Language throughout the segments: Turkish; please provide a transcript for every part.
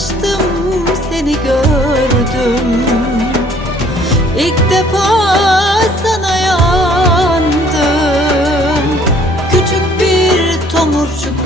şaştım seni gördüm. İlk defa sana yandım. Küçük bir tomurcuk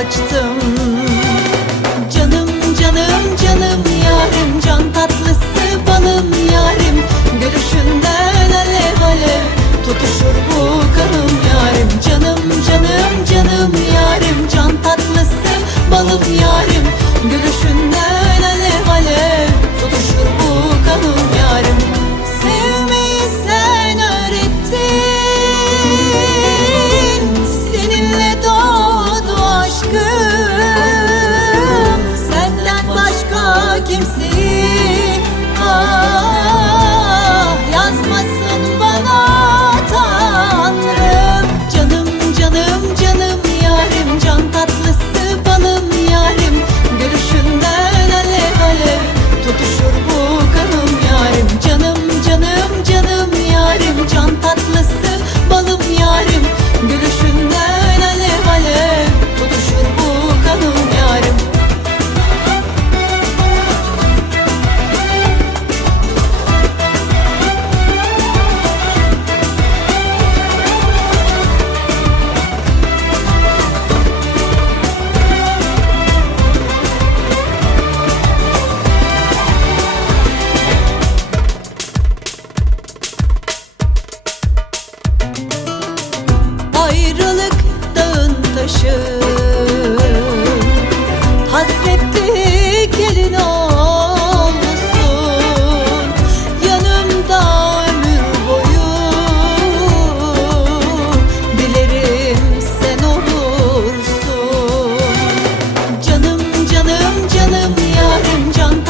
açtım. kimsin? taşım Hasretli gelin olmuşsun Yanımda ömür boyu. Dilerim sen olursun. Canım canım canım yarım can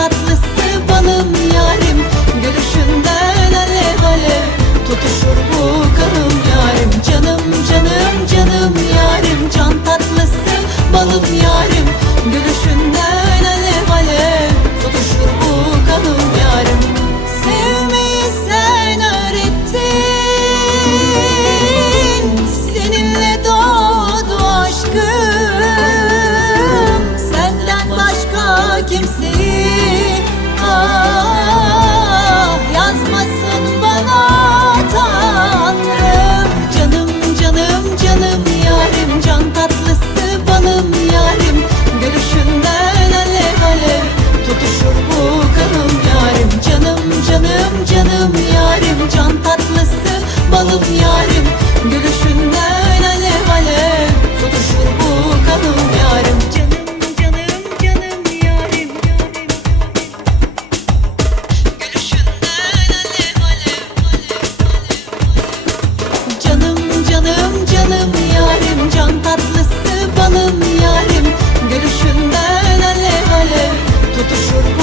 should